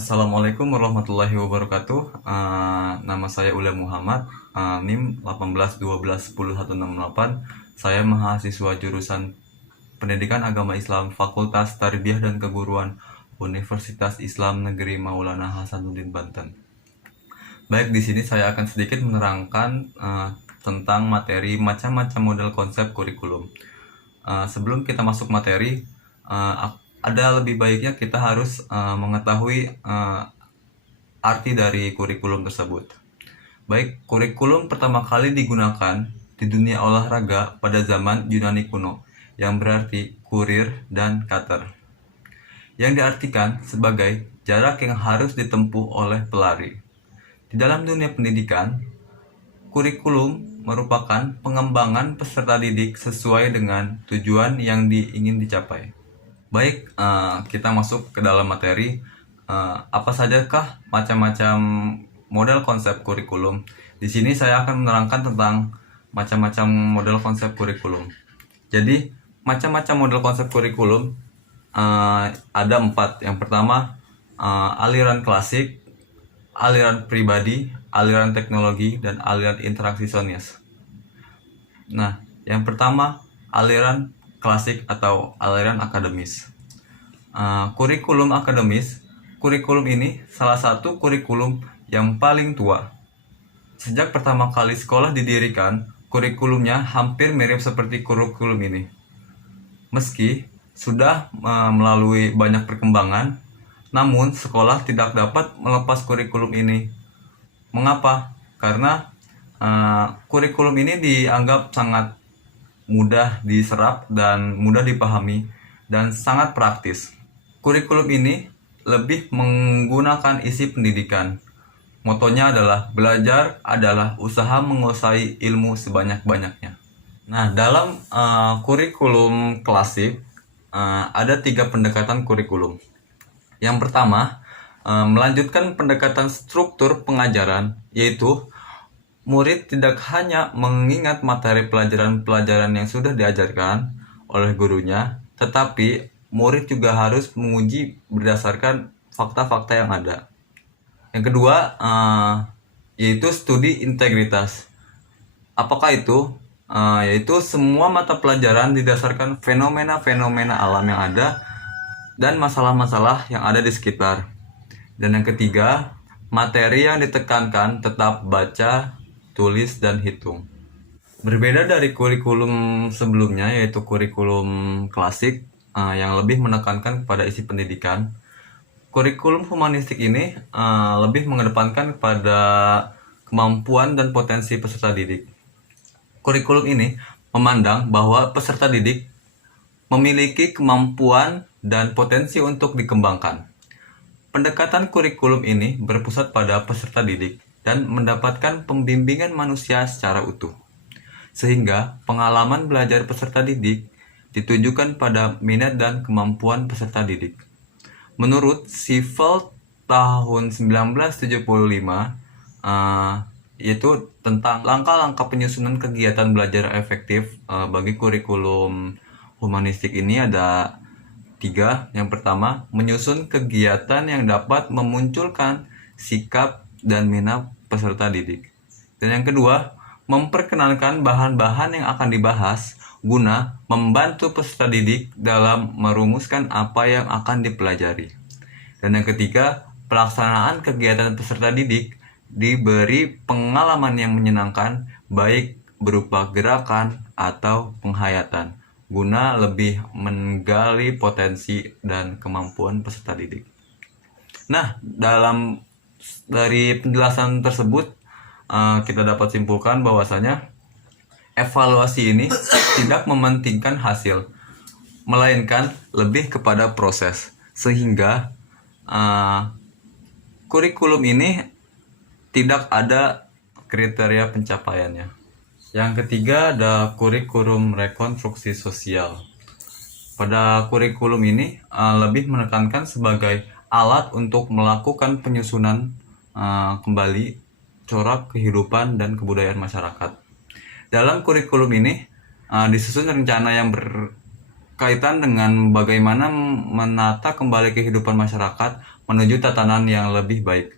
Assalamualaikum warahmatullahi wabarakatuh. Nama saya Ulia Muhammad, NIM 1812110168. Saya mahasiswa jurusan Pendidikan Agama Islam Fakultas Tarbiyah dan Keguruan Universitas Islam Negeri Maulana Hasanuddin Banten. Baik, di sini saya akan sedikit menerangkan tentang materi macam-macam model konsep kurikulum. Sebelum kita masuk materi, ada lebih baiknya kita harus mengetahui arti dari kurikulum tersebut. Baik, kurikulum pertama kali digunakan di dunia olahraga pada zaman Yunani kuno, yang berarti kurir dan kater, yang diartikan sebagai jarak yang harus ditempuh oleh pelari. Di dalam dunia pendidikan, kurikulum merupakan pengembangan peserta didik sesuai dengan tujuan yang ingin dicapai. Baik, kita masuk ke dalam materi. Apa sajakah macam-macam model konsep kurikulum? Di sini saya akan menerangkan tentang macam-macam model konsep kurikulum. Jadi, macam-macam model konsep kurikulum ada 4. Yang pertama, aliran klasik, aliran pribadi, aliran teknologi, dan aliran interaksionis. Nah, yang pertama, aliran klasik atau aliran akademis. Kurikulum akademis, kurikulum ini salah satu kurikulum yang paling tua. Sejak pertama kali sekolah didirikan, kurikulumnya hampir mirip seperti kurikulum ini. Meski sudah melalui banyak perkembangan, namun sekolah tidak dapat melepas kurikulum ini. Mengapa? Karena kurikulum ini dianggap sangat mudah diserap dan mudah dipahami dan sangat praktis. Kurikulum ini lebih menggunakan isi pendidikan. Motonya adalah belajar adalah usaha menguasai ilmu sebanyak-banyaknya. Nah, dalam kurikulum klasik ada 3 pendekatan kurikulum. Yang pertama, melanjutkan pendekatan struktur pengajaran, yaitu murid tidak hanya mengingat materi pelajaran-pelajaran yang sudah diajarkan oleh gurunya, tetapi murid juga harus menguji berdasarkan fakta-fakta yang ada. Yang kedua, yaitu studi integritas. Apakah itu? Yaitu semua mata pelajaran didasarkan fenomena-fenomena alam yang ada dan masalah-masalah yang ada di sekitar. Dan yang ketiga, materi yang ditekankan tetap baca, tulis, dan hitung. Berbeda dari kurikulum sebelumnya, yaitu kurikulum klasik yang lebih menekankan kepada isi pendidikan, kurikulum humanistik ini lebih mengedepankan kepada kemampuan dan potensi peserta didik. Kurikulum ini memandang bahwa peserta didik memiliki kemampuan dan potensi untuk dikembangkan. Pendekatan kurikulum ini berpusat pada peserta didik dan mendapatkan pembimbingan manusia secara utuh, sehingga pengalaman belajar peserta didik ditujukan pada minat dan kemampuan peserta didik. Menurut Siffel tahun 1975, yaitu tentang langkah-langkah penyusunan kegiatan belajar efektif bagi kurikulum humanistik ini ada 3. Yang pertama, menyusun kegiatan yang dapat memunculkan sikap dan minat peserta didik. Dan yang kedua, memperkenalkan bahan-bahan yang akan dibahas guna membantu peserta didik dalam merumuskan apa yang akan dipelajari. Dan yang ketiga, pelaksanaan kegiatan peserta didik diberi pengalaman yang menyenangkan, baik berupa gerakan atau penghayatan, guna lebih menggali potensi dan kemampuan peserta didik. Nah, dari penjelasan tersebut, kita dapat simpulkan bahwasanya evaluasi ini tidak mementingkan hasil, melainkan lebih kepada proses, sehingga kurikulum ini tidak ada kriteria pencapaiannya. Yang ketiga ada kurikulum rekonstruksi sosial. Pada kurikulum ini lebih menekankan sebagai alat untuk melakukan penyusunan kembali corak kehidupan dan kebudayaan masyarakat. Dalam kurikulum ini disusun rencana yang berkaitan dengan bagaimana menata kembali kehidupan masyarakat menuju tatanan yang lebih baik.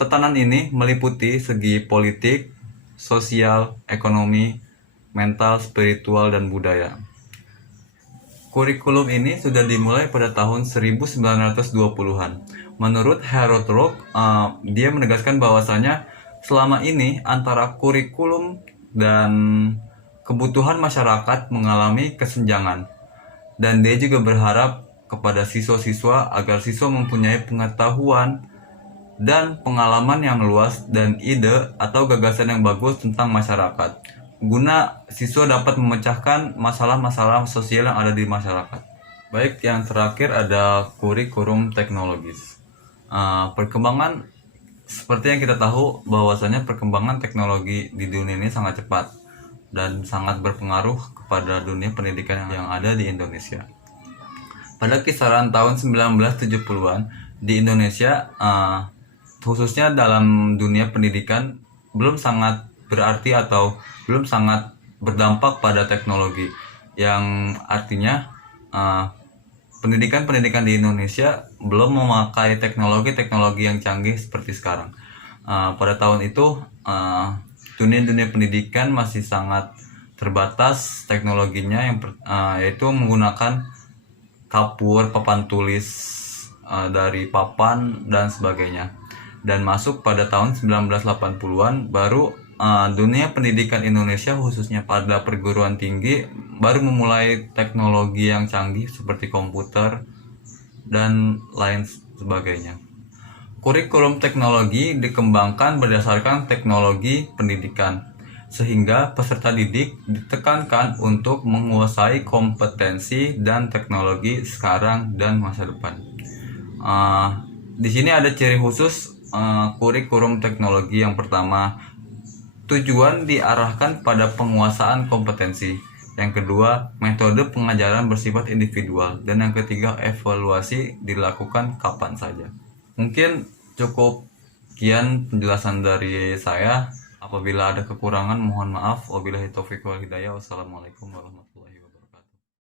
Tatanan ini meliputi segi politik, sosial, ekonomi, mental, spiritual, dan budaya. Kurikulum ini sudah dimulai pada tahun 1920-an. Menurut Harold Rock, dia menegaskan bahwasanya selama ini antara kurikulum dan kebutuhan masyarakat mengalami kesenjangan. Dan dia juga berharap kepada siswa-siswa agar siswa mempunyai pengetahuan dan pengalaman yang luas dan ide atau gagasan yang bagus tentang masyarakat, guna siswa dapat memecahkan masalah-masalah sosial yang ada di masyarakat. Baik, yang terakhir ada kurikulum teknologis. Perkembangan seperti yang kita tahu bahwasanya perkembangan teknologi di dunia ini sangat cepat dan sangat berpengaruh kepada dunia pendidikan yang ada di Indonesia. Pada kisaran tahun 1970-an di Indonesia, khususnya dalam dunia pendidikan, belum sangat berarti atau belum sangat berdampak pada teknologi, yang artinya pendidikan di Indonesia belum memakai teknologi yang canggih seperti sekarang. Pada tahun itu dunia pendidikan masih sangat terbatas teknologinya, yaitu menggunakan kapur, papan tulis dari papan dan sebagainya. Dan masuk pada tahun 1980-an baru dunia pendidikan Indonesia khususnya pada perguruan tinggi baru memulai teknologi yang canggih seperti komputer dan lain sebagainya. Kurikulum teknologi dikembangkan berdasarkan teknologi pendidikan, sehingga peserta didik ditekankan untuk menguasai kompetensi dan teknologi sekarang dan masa depan. Di sini ada ciri khusus kurikulum teknologi. Yang pertama, tujuan diarahkan pada penguasaan kompetensi. Yang kedua, metode pengajaran bersifat individual. Dan yang ketiga, evaluasi dilakukan kapan saja. Mungkin cukup sekian penjelasan dari saya. Apabila ada kekurangan, mohon maaf. Wabillahi taufiq wal hidayah. Wassalamualaikum warahmatullahi wabarakatuh.